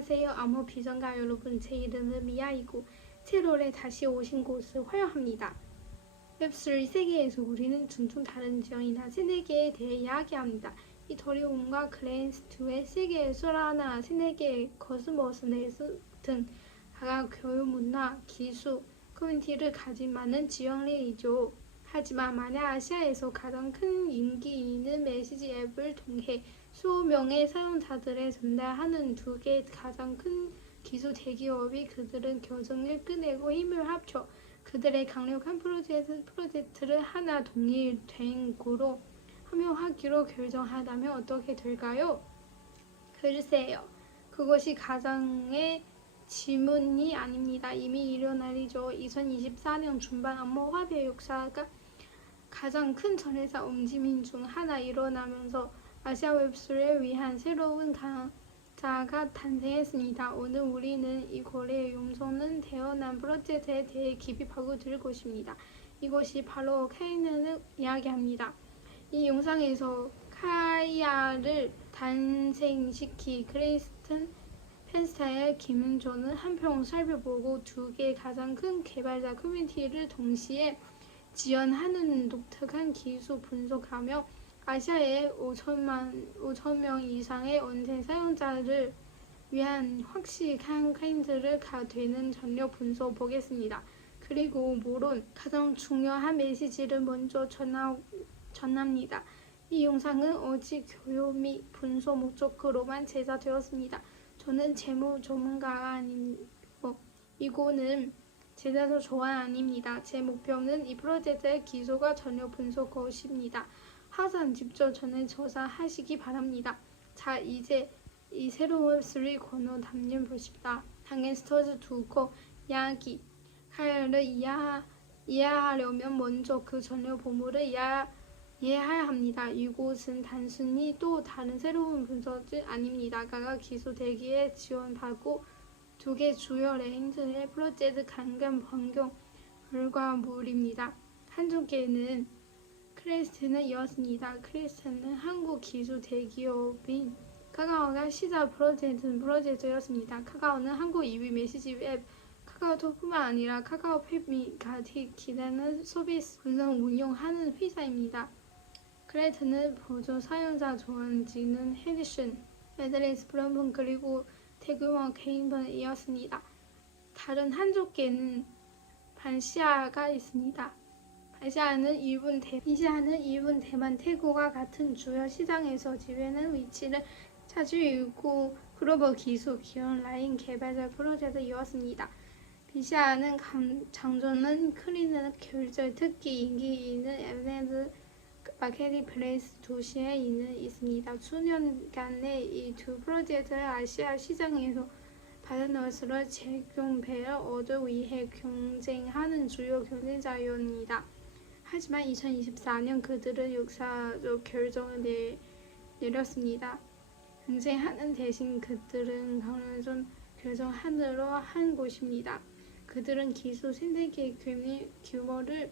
안녕하세요. 암호 비전가 여러분. 제 이름은 미아이고 세월에 다시 오신 곳을 환영합니다. 웹3 세계에서 우리는 둥둥 다른 지형이나 세계에 대해 이야기합니다. 이더리움과 클레인스2의 세계의 소라나 세계의 코스모스 등 각각 교육 문화, 기술, 커뮤니티를 가진 많은 지형이죠. 하지만 만약 아시아에서 가장 큰 인기 있는 메시지 앱을 통해 수억 명의 사용자들에 전달하는 두 개의 가장 큰 기술 대기업이 그들은 결정을 끝내고 힘을 합쳐 그들의 강력한 프로젝트를 하나 동일된 구로 함유하기로 결정하다면 어떻게 될까요? 글쎄요. 그것이 가장의 질문이 아닙니다. 이미 일어난 일이죠. 2024년 중반 암호화폐 역사가 가장 큰 전해사 움직임 중 하나 일어나면서 아시아 웹3를 위한 새로운 강자가 탄생했습니다. 오늘 우리는 이 거래의 용서는 태어난 프로젝트에 대해 깊이 파고들 것입니다. 이것이 바로 카이아를 이야기합니다. 이 영상에서 카이아를 탄생시킨 크리스틴 펜스타의 김은조는 한편 살펴보고 두 개의 가장 큰 개발자 커뮤니티를 동시에 지원하는 독특한 기술 분석하며 아시아의 5천 명 이상의 온라인 사용자를 위한 확실한 클라이언트를 되는 전력 분석 보겠습니다. 그리고 물론 가장 중요한 메시지를 먼저 전합니다. 이 영상은 오직 교육 및 분석 목적으로만 제작되었습니다. 저는 재무 전문가가 아니고 이거는 제자도 조언 아닙니다. 제 목표는 이 프로젝트의 기술과 전력 분석 것입니다. 항상 직접 전에 조사하시기 바랍니다. 자, 이제 이 새로운 3 코너 담임 보십시다. 당연스터즈 두고 이야기. 카이아를 이해하려면 먼저 그 전력 보물을 이해해야 합니다. 이곳은 단순히 또 다른 새로운 분석이 아닙니다. 각각 기술 대기에 지원받고 두 개 주요 레인지의 프로젝트 간간 변경 결과물입니다. 한쪽에는 크레스트는 크레스트는 한국 기술 대기업인 카카오가 시작 프로젝트였습니다. 카카오는 한국 2위 메시지 앱 카카오톡뿐만 아니라 카카오페이 및 같이 기다리는 서비스 분석 운영하는 회사입니다. 크레스트는 보조 사용자 조언 기능 헤디션, 매드레스 플랫폼 그리고 대규모 개인번이었습니다. 다른 한쪽에는 반시아가 있습니다. 반시아는 일본 대만, 태국과 같은 주요 시장에서 지배하는 위치를 차지하고 있고 글로벌 기술 기업 라인 개발자 프로젝트였습니다. 반시아는 장점은 클리는 결제, 특히 인기 있는 에버랜드 마켓플레이스 도시에 있습니다. 수년간의 이 두 프로젝트를 아시아 시장에서 파트너스로 재경배를 얻기 위해 경쟁하는 주요 경쟁자였습니다. 하지만 2024년 그들은 역사적 결정을 내렸습니다. 경쟁하는 대신 그들은 강력한 결정하느로 한 것입니다. 그들은 기술 생태계 규모를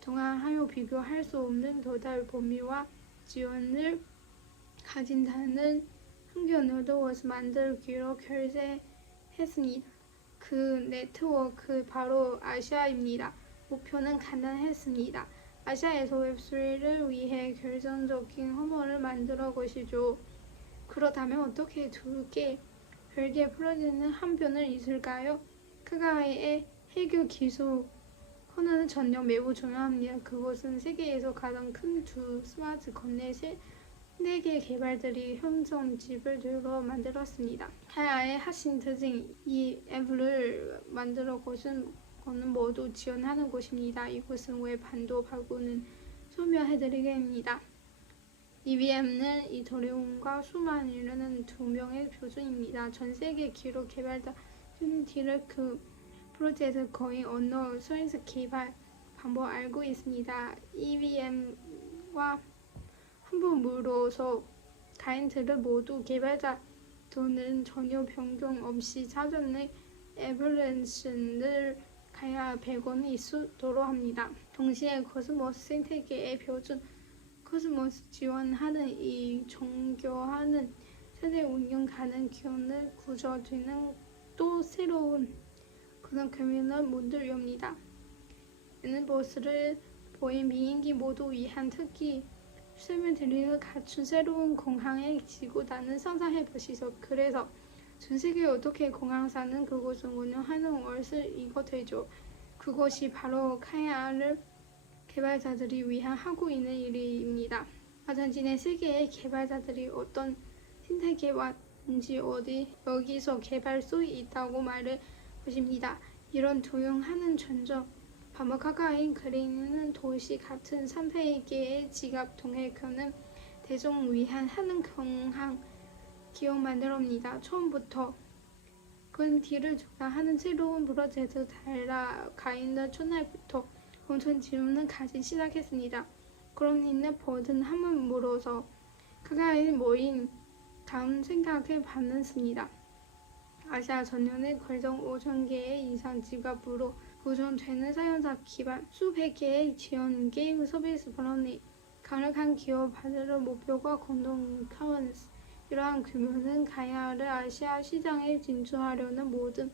동안하여 비교할 수 없는 도달 범위와 지원을 가진다는 환경을 만들기로 결정했습니다. 그 네트워크 바로 아시아입니다. 목표는 간단했습니다. 아시아에서 웹3를 위해 결정적인 허물을 만들어 것이죠. 그렇다면 어떻게 두 개 별개의 프로젝트는 한 편을 있을까요? 카카오의 해결 기술 코너는 전력 매우 중요합니다. 그것은 세계에서 가장 큰 두 스마트 컴넷의 4개의 개발들이 협동집을 들어 만들었습니다. 카이아의 핵심 특징, 이 앱을 만들어 것은 모두 지원하는 곳입니다. 이곳은 왜 반도 바꾸는 설명해드리겠습니다. EVM은 이더리움과 수만 이르는 2명의 표준입니다. 전 세계 기록 개발자 커뮤니티를 그 프로젝트 거의 언어 서비스 개발 방법 알고 있습니다. EVM과 후보물로서 클라이언트를 모두 개발자 또는 전혀 변경 없이 사전의 에버랜스를 가야 100원이 있도록 합니다. 동시에 코스모스 생태계의 표준 코스모스 지원하는 이 정교하는 현재 운영 가능 기원을 구조되는 또 새로운 그런 규모는 문들입니다. 이는 버스를 보인 비행기 모두 위한 특히 설명드리는 갖춘 새로운 공항의 지구단을 상상해 보시죠. 그래서 전 세계 어떻게 공항사는 그곳을 운영하는 것을 이거 되죠. 그것이 바로 카이아를 개발자들이 위한 하고 있는 일입니다. 마찬가지로 세계의 개발자들이 어떤 생태계 왔는지 어디 여기서 개발 수 있다고 말을 것입니다. 이런 조용하는 전적 반복하가인 그리는 도시 같은 3회계의 지갑 통해서는 대중 위한 하는 경항 기업 만들어옵니다. 처음부터 그 뒤를 조사하는 새로운 프로젝트 달라가있는 첫날부터 엄청 질문을 가지 시작했습니다. 그럼 있는 버든 한번 물어서 가까이 모인 다음 생각을 받았습니다. 아시아 전역의 걸정 5천 개의 이상 지갑으로 구성되는 사용자 기반 수백 개의 지원 게임 서비스 플랜이 강력한 기업 발전을 목표와 공동 카원스 이러한 규모는 가야를 아시아 시장에 진출하려는 모든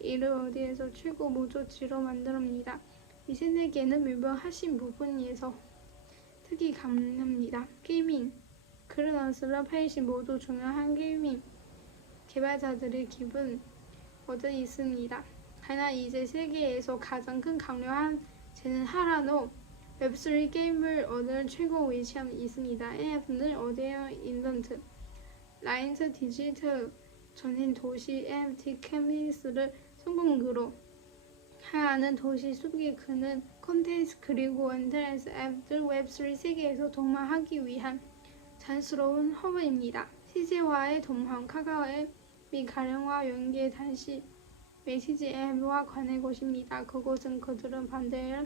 이를 어디에서 최고 목적지로 만들어옵니다. 이 세계는 밀봉하신 부분에서 특히 강합니다. 게이밍 클래스를 페이시 모두 중요한 게이밍 개발자들의 기분 얻어 있습니다. 하나 이제 세계에서 가장 큰 강력한 재능 하나로 웹3 게임을 얻을 최고 위치함이 있습니다. AF는 어디에 인던트 라인스 디지털 전인 도시 NFT 캠비스를 성공으로 하는 도시 수비 그는 콘텐츠 그리고 엔트랜스 앱들 웹3 세계에서 동반하기 위한 자연스러운 허브입니다. 시제와의 동반 카카오의 및 가령과 연계 단시 메시지 앱과 관의 곳입니다. 그곳은 그들은 반대로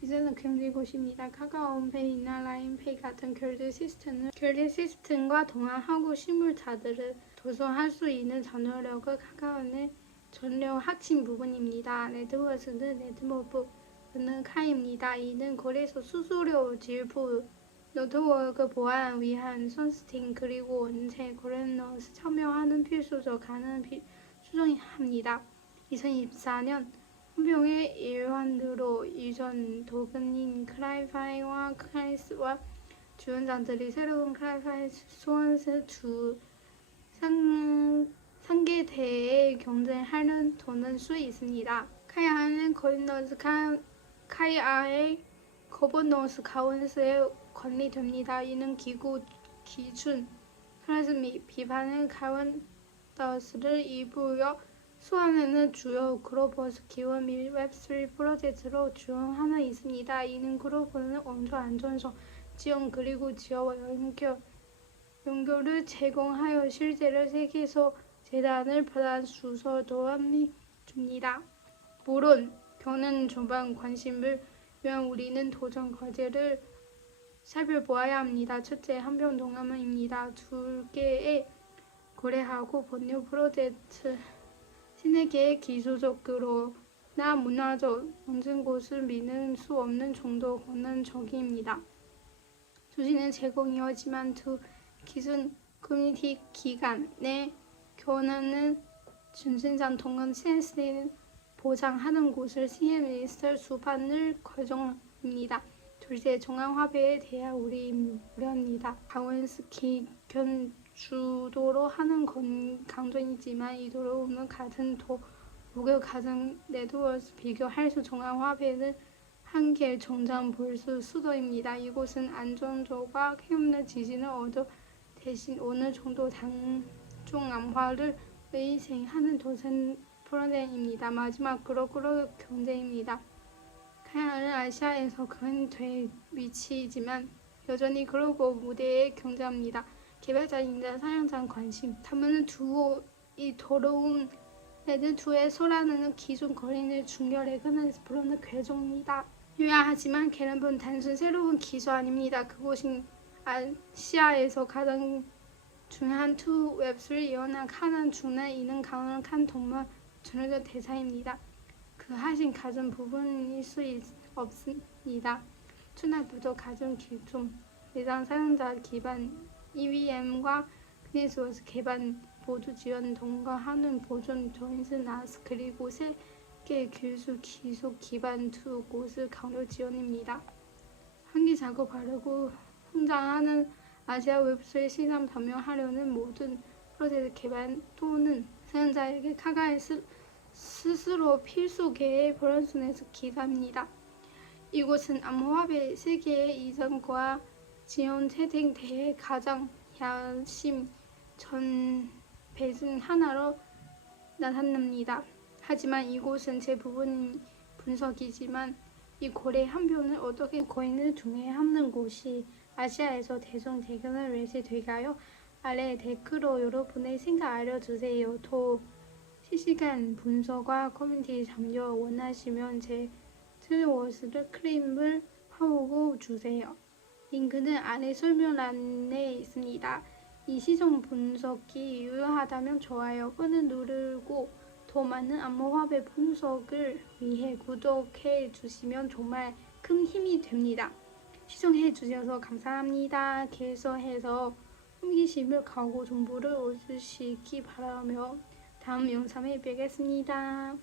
디자인을 견딜 곳입니다. 카카오 홈페이나 라인페이 같은 결제 시스템과 동화하고 실물자들을 도서할 수 있는 전력을 카카오는 전력 핵심 부분입니다. 네트워크는 네트워크는 카입니다. 이는 거래소 수수료 지불 네트워크 보안 위한 선스팅 그리고 원체 거래너스 참여하는 필수적 가능 수정합니다. 2024년 헌병의 일환으로 이전 도근인 클라이파이와 클라이스와 지원자들이 새로운 클라이파이 소원스 두 상계대에 경쟁하는 도는 수 있습니다. 카이아는 거인너스 카이아의 거버너스 가운스에 관리됩니다. 이는 기구 기준 클래스 및 비판은 가운더스를 일부여 수완에는 주요 글로버스 기원 및 웹3 프로젝트로 지원하고 있습니다. 이는 글로벌은 원조 안전성 지원 그리고 지역과 연결을 제공하여 실제로 세계에서 재단을 받아 주소 도움이 줍니다. 물론 경는 전반 관심을 위한 우리는 도전 과제를 살펴보아야 합니다. 첫째, 한편 동남아입니다. 두 개의 거래하고 번역 프로젝트 신에게 기술적으로나 문화적 모든 것을 믿을 수 없는 정도 권한적입니다. 조직은 제공이었지만 두 기술 커뮤니티 기간 내 교환하는 준신상 통한 센스를 보장하는 곳을 CM리스트 수반을 결정합니다. 둘째, 종합화폐에 대한 우리 우려입니다. 강원스키 견주도로 하는 건 강조이지만 이도로는 같은 도구 가장 네트워크 비교할 수 종합화폐는 한계 정장 볼 수도입니다. 이곳은 안전조과 해운의 지진을 얻어 대신 어느 정도 단종암화를 의생하는 도전 프로그램입니다. 마지막으로 글로벌 경제입니다. 카이아는 아시아에서 큰 위치이지만 여전히 글로벌 무대에 경쟁합니다. 개발자인자 사용자 관심, 다만 이 더러운 레드2의 소라는 기존 거리를 중결에 끄는 브랜드 괴종입니다. 유야하지만 걔는 단순 새로운 기술 아닙니다. 그곳은 아시아에서 가장 중요한 웹3 연합 하는 중에 있는 강력한 동물 전략 대사입니다. 그 하신 가장 부분일 수 없습니다. 첫날부터 가장 기존 대상 사용자 기반 EVM과 네스워스 개발 모두 지원 통과하는 보존 조인스 나스 그리고 세계 교수 기속 기반 두 곳을 강력 지원입니다. 한기 작업하려고 성장하는 아시아 웹3 시장 변경하려는 모든 프로젝트 개발 또는 사용자에게 카카오의 스스로 필수 계획 플러스넷 기사입니다. 이곳은 암호화폐 세계의 이전과 지원 채팅 대회 가장 야심 전 배진 하나로 나타납니다. 하지만 이곳은 제 부분 분석이지만 이 고래 한 편을 어떻게 코인을 중에 합는 곳이 아시아에서 대중 대견을 위해서 될까요? 아래 댓글로 여러분의 생각 알려주세요. 또 실시간 분석과 커뮤니티 참여 원하시면 제 트위터를 클릭을 하고 주세요. 링크는 아래 설명란에 있습니다. 이 시장 분석이 유효하다면 좋아요를 누르고 더 많은 암호화폐 분석을 위해 구독해 주시면 정말 큰 힘이 됩니다. 시청해 주셔서 감사합니다. 계속해서 호기심을 가고 정보를 얻으시기 바라며 다음 영상에 뵙겠습니다.